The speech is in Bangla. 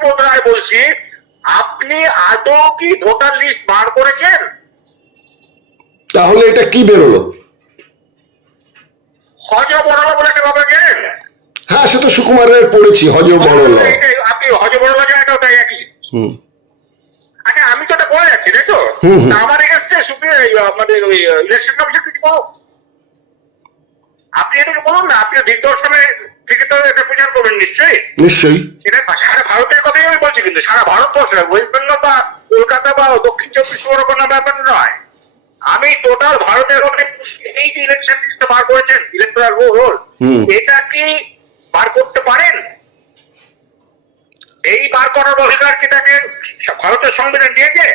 সুবোধ রায় বলছি, আপনি আদৌ কি ভোটার লিস্ট বার করেছেন? তাহলে এটা কি বেরোলো? হজ বড়লা বলে একটা ব্যাপার জানেন? হ্যাঁ, সে তো সুকুমারের পড়েছি, হজ বড়লা। আপনি হজ বড়লা জানেন, ওটাই একই। আচ্ছা, আমি তো ওটা বলে যাচ্ছি, তাই তো? আমার এক্ষেত্রে আমাদের ওই ইলেকশন কমিশন কিছু বলো, আপনি এটাকে বলুন না, আপনি দীর্ঘসময় থেকে তো এটা প্রচার করবেন নিশ্চয়ই। নিশ্চয়ই। এটা সারা ভারতের কথাই আমি বলছি, কিন্তু সারা ভারতবর্ষ, ওয়েস্ট বেঙ্গল বা কলকাতা বা দক্ষিণ চব্বিশ পরগনা ব্যাপার নয়, আমি টোটাল ভারতের এই যে ইলেকশন লিস্ট বার করেছেন, ইলেকট্রাল রোল, এটা কি বার করতে পারেন? এই বার করার অধিকার কি তাকে ভারতের সংবিধান দিয়েছে?